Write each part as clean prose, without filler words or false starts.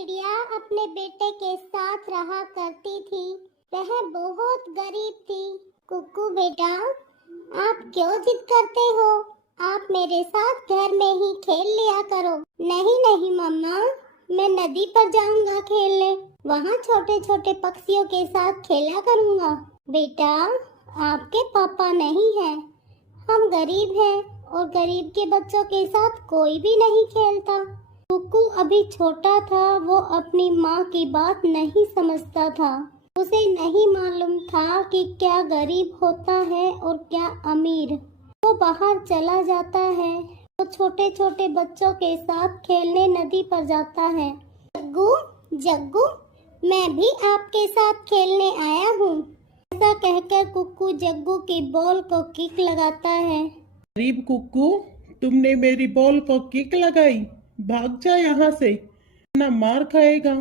चिड़िया अपने बेटे के साथ रहा करती थी। वह बहुत गरीब थी। कुक्कू बेटा, आप क्यों जिद करते हो? आप मेरे साथ घर में ही खेल लिया करो। नहीं नहीं मम्मा, मैं नदी पर जाऊंगा खेलने। वहाँ छोटे छोटे पक्षियों के साथ खेला करूंगा। बेटा, आपके पापा नहीं हैं। हम गरीब हैं और गरीब के बच्चों के साथ कोई भी नहीं खेलता। कुक्कू अभी छोटा था, वो अपनी माँ की बात नहीं समझता था। उसे नहीं मालूम था कि क्या गरीब होता है और क्या अमीर। वो बाहर चला जाता है, वो छोटे छोटे बच्चों के साथ खेलने नदी पर जाता है। जग्गू, जग्गू, मैं भी आपके साथ खेलने आया हूँ। ऐसा कहकर कुक्कू जग्गू की बॉल को किक लगाता है। गरीब कुक्कू, तुमने मेरी बॉल को किक लगाई। भाग जा यहाँ से, ना मार खाएगा।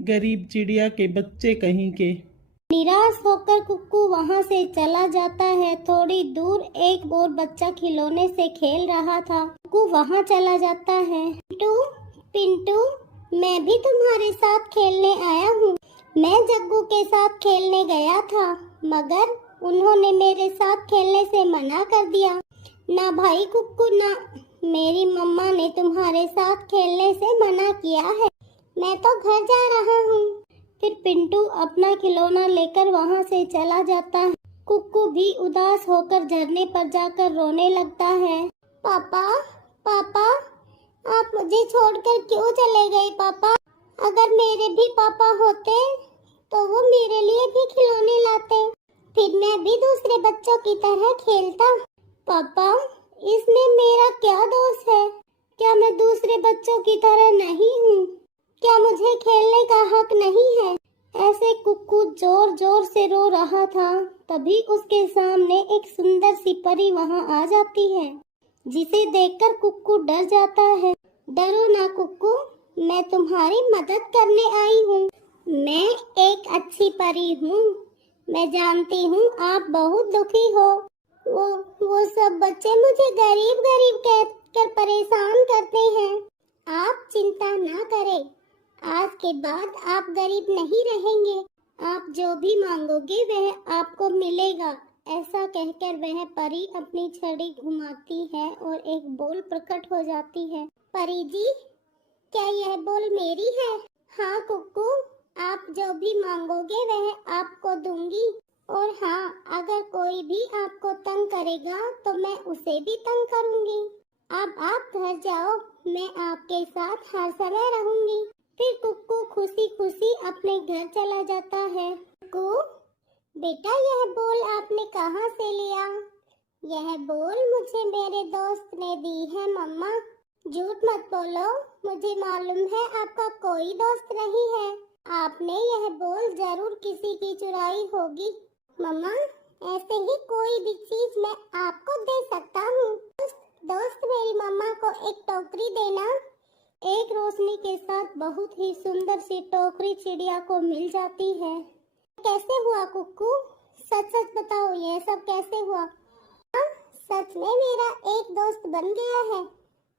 गरीब चिड़िया के बच्चे कहीं के। निराश होकर कुक्कू वहां से चला जाता है। थोड़ी दूर एक और बच्चा खिलौने से खेल रहा था। कुक्कू वहां चला जाता है। पिंटू, पिंटू, मैं भी तुम्हारे साथ खेलने आया हूँ। मैं जग्गू के साथ खेलने गया था, मगर उन्होंने मेरे साथ खेलने से मना कर दिया। ना भाई कुक्कू ना, मेरी मम्मा ने तुम्हारे साथ खेलने से मना किया है। मैं तो घर जा रहा हूँ। फिर पिंटू अपना खिलौना लेकर वहां से चला जाता है। कुक्कू भी उदास होकर झरने पर जाकर रोने लगता है। पापा, पापा, आप मुझे छोड़कर क्यों चले गए पापा? अगर मेरे भी पापा होते तो वो मेरे लिए भी खिलौने लाते, फिर मैं भी दूसरे बच्चों की तरह खेलता। पापा, इसमें मेरा क्या दोष है? क्या मैं दूसरे बच्चों की तरह नहीं हूँ? क्या मुझे खेलने का हक नहीं है? ऐसे कुक्कू जोर जोर से रो रहा था। तभी उसके सामने एक सुंदर सी परी वहां आ जाती है, जिसे देखकर कुक्कू डर जाता है। डरो ना कुक्कू, मैं तुम्हारी मदद करने आई हूँ। मैं एक अच्छी परी हूँ। मैं जानती हूँ आप बहुत दुखी हो। वो सब बच्चे मुझे गरीब गरीब कहकर परेशान करते हैं। आप चिंता ना करें, आज के बाद आप गरीब नहीं रहेंगे। आप जो भी मांगोगे वह आपको मिलेगा। ऐसा कहकर वह परी अपनी छड़ी घुमाती है और एक बॉल प्रकट हो जाती है। परी जी, क्या यह बॉल मेरी है? हाँ कुक्कू, आप जो भी मांगोगे वह आपको दूंगी। और हाँ, अगर कोई भी आपको तंग करेगा तो मैं उसे भी तंग करूंगी। अब आप घर जाओ, मैं आपके साथ हर समय रहूंगी। फिर कुक्कू खुशी खुशी अपने घर चला जाता है। कुक्कू बेटा, यह बॉल आपने कहाँ से लिया? यह बॉल मुझे मेरे दोस्त ने दी है मम्मा। झूठ मत बोलो, मुझे मालूम है आपका कोई दोस्त नहीं है। आपने यह बॉल जरूर किसी की चुराई होगी। मम्मा, ऐसे ही कोई भी चीज मैं आपको दे सकता हूँ। दोस्त मेरी मम्मा को एक टोकरी देना। एक रोशनी के साथ बहुत ही सुंदर सी टोकरी चिड़िया को मिल जाती है। कैसे हुआ कुक्कू? सच सच बताओ, ये सब कैसे हुआ? हाँ, सच में मेरा एक दोस्त बन गया है,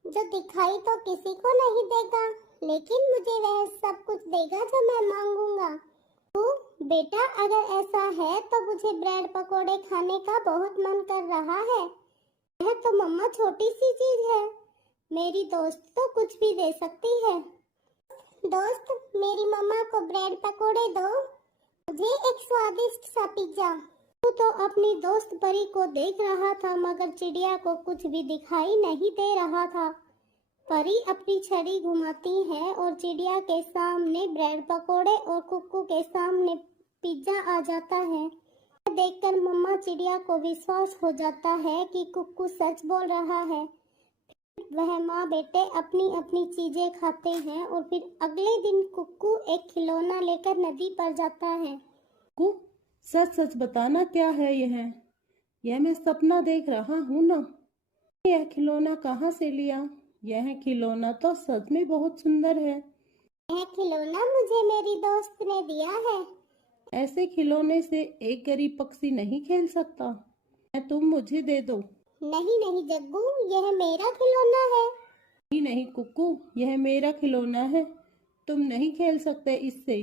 जो दिखाई तो किसी को नहीं देगा, लेकिन मुझे वह सब कुछ देगा जो मैं मांगूंगा। बेटा, अगर ऐसा है तो मुझे ब्रेड पकोड़े खाने का बहुत मन कर रहा है। यह तो मम्मा छोटी सी चीज है, मेरी दोस्त तो कुछ भी दे सकती है। दोस्त, मेरी मम्मा को ब्रेड पकोड़े दो, मुझे एक स्वादिष्ट सा पिज्जा। तू तो अपनी दोस्त परी को देख रहा था, मगर चिड़िया को कुछ भी दिखाई नहीं दे रहा था। परी अपनी छड़ी घुमाती है और चिड़िया के सामने ब्रेड पकोड़े और कुक्कू के सामने पिज्जा आ जाता है। देखकर मम्मा चिड़िया को विश्वास हो जाता है कि कुक्कू सच बोल रहा है। वह माँ बेटे अपनी अपनी चीजें खाते हैं और फिर अगले दिन कुक्कू एक खिलौना लेकर नदी पर जाता है। कुक्कू, सच सच बताना, क्या है यह मैं सपना देख रहा हूँ ना? यह खिलौना कहाँ से लिया? यह खिलौना तो सच में बहुत सुंदर है। यह खिलौना मुझे मेरी दोस्त ने दिया है। ऐसे खिलौने से एक गरीब पक्षी नहीं खेल सकता। तुम मुझे दे दो। नहीं नहीं जग्गू, यह मेरा खिलौना है। नहीं नहीं कुक्कू, यह मेरा खिलौना है। तुम नहीं खेल सकते इससे।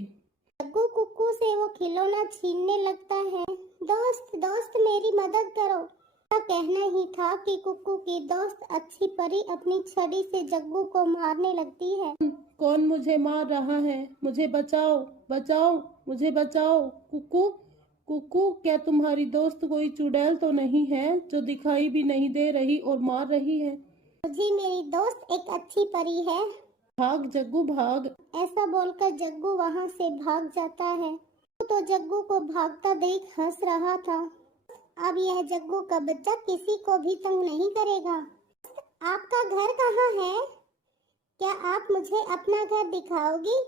जग्गू कुक्कू से वो खिलौना छीनने लगता है। दोस्त दोस्त मेरी मदद करो। उसका कहना ही था कि कुक्कू की दोस्त अच्छी परी अपनी छड़ी से जग्गू को मारने लगती है। कौन मुझे मार रहा है? मुझे बचाओ, बचाओ, मुझे बचाओ। कुक्कू, कुक्कू, क्या तुम्हारी दोस्त कोई चुड़ैल तो नहीं है जो दिखाई भी नहीं दे रही और मार रही है? मुझे मेरी दोस्त एक अच्छी परी है। भाग जग्गू भाग। ऐसा बोलकर जग्गू वहां से भाग जाता है। तो जग्गू को भागता देख हंस रहा था। अब यह जग्गू का बच्चा किसी को भी तंग नहीं करेगा। आपका घर कहाँ है? क्या आप मुझे अपना घर दिखाओगी?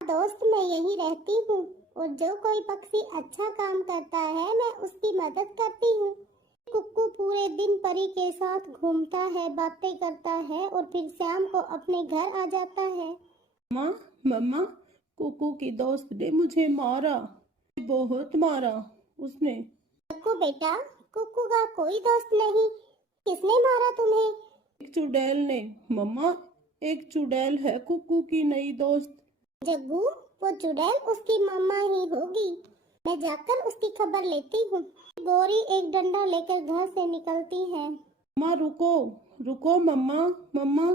दोस्त, मैं यहीं रहती हूँ और जो कोई पक्षी अच्छा काम करता है मैं उसकी मदद करती हूँ। कुक्कू पूरे दिन परी के साथ घूमता है, बातें करता है और फिर शाम को अपने घर आ जाता है। मम्मा, मम्मा, कुक्कू की दोस्त ने मुझे मारा, बहुत मारा उसने। कुक्कू बेटा, कुक्कू का कोई दोस्त नहीं। किसने मारा तुम्हें? एक चुड़ैल ने। मम्मा, एक चुड़ैल है कुक्कू की नई दोस्त। जग्गू, वो चुड़ैल उसकी मम्मा ही होगी। मैं जाकर उसकी खबर लेती हूँ। गौरी एक डंडा लेकर घर से निकलती है। मम्मा रुको, रुको मम्मा, मम्मा।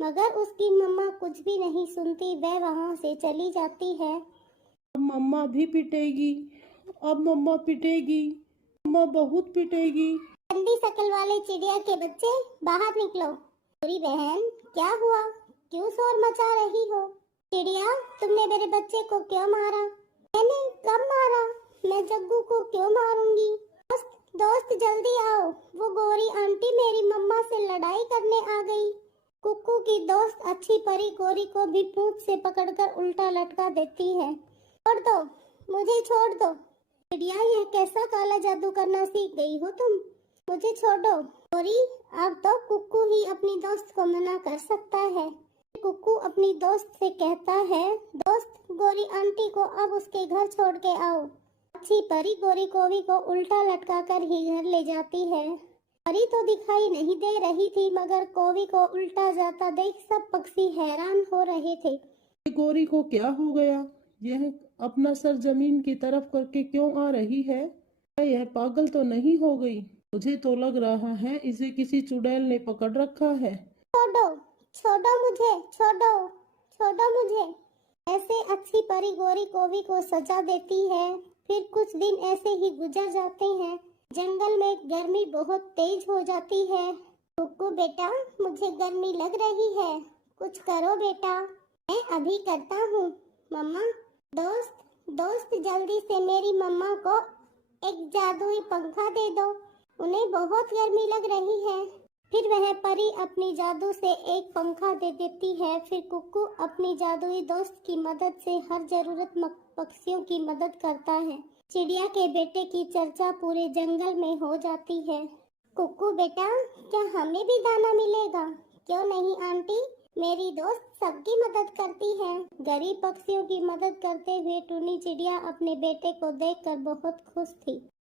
मगर उसकी मम्मा कुछ भी नहीं सुनती, वह वहाँ से चली जाती है। अब मम्मा भी पिटेगी, अब मम्मा पिटेगी, मम्मा बहुत पिटेगी। गंदी शक्ल वाले चिड़िया के बच्चे, बाहर निकलो। गौरी बहन, क्या हुआ? क्यों शोर मचा रही हो? चिड़िया, तुमने मेरे बच्चे को क्यों मारा? मैंने कब मारा? मैं जग्गू को क्यों मारूंगी? दोस्त, दोस्त जल्दी आओ, वो गौरी आंटी मेरी मम्मा से लड़ाई करने आ गई। कुक्कू की दोस्त अच्छी परी गौरी को भी पूंछ से पकड़कर उल्टा लटका देती है। छोड़ दो, मुझे छोड़ दो। चिड़िया, यह कैसा काला जादू करना सीख गई हो तुम? मुझे छोड़ो। गौरी, अब तो कुक्कू ही अपनी दोस्त को मना कर सकता है। कुक्कू अपनी दोस्त से कहता है, दोस्त, गौरी आंटी को अब उसके घर छोड़ के आओ। अच्छी परी गौरी कोवी को उल्टा लटका कर ही घर ले जाती है। परी तो दिखाई नहीं दे रही थी, मगर कोवी को उल्टा जाता देख सब पक्षी हैरान हो रहे थे। गौरी को क्या हो गया? यह अपना सर जमीन की तरफ करके क्यों आ रही है? यह पागल तो नहीं हो गई? मुझे तो लग रहा है इसे किसी चुड़ैल ने पकड़ रखा है। छोड़ो, छोड़ो मुझे, छोड़ो, छोड़ो मुझे। ऐसे अच्छी परी गौरी कोवी को सजा देती है। फिर कुछ दिन ऐसे ही गुजर जाते हैं। जंगल में गर्मी बहुत तेज हो जाती है। कुक्कू बेटा, मुझे गर्मी लग रही है, कुछ करो बेटा। मैं अभी करता हूँ मम्मा। दोस्त, दोस्त जल्दी से मेरी मम्मा को एक जादुई पंखा दे दो, उन्हें बहुत गर्मी लग रही है। फिर वह परी अपनी जादू से एक पंखा दे देती है। फिर कुक्कू अपनी जादुई दोस्त की मदद से हर जरूरतमंद पक्षियों की मदद करता है। चिड़िया के बेटे की चर्चा पूरे जंगल में हो जाती है। कुक्कू बेटा, क्या हमें भी दाना मिलेगा? क्यों नहीं आंटी, मेरी दोस्त सबकी मदद करती है। गरीब पक्षियों की मदद करते हुए टूनी चिड़िया अपने बेटे को देखकर बहुत खुश थी।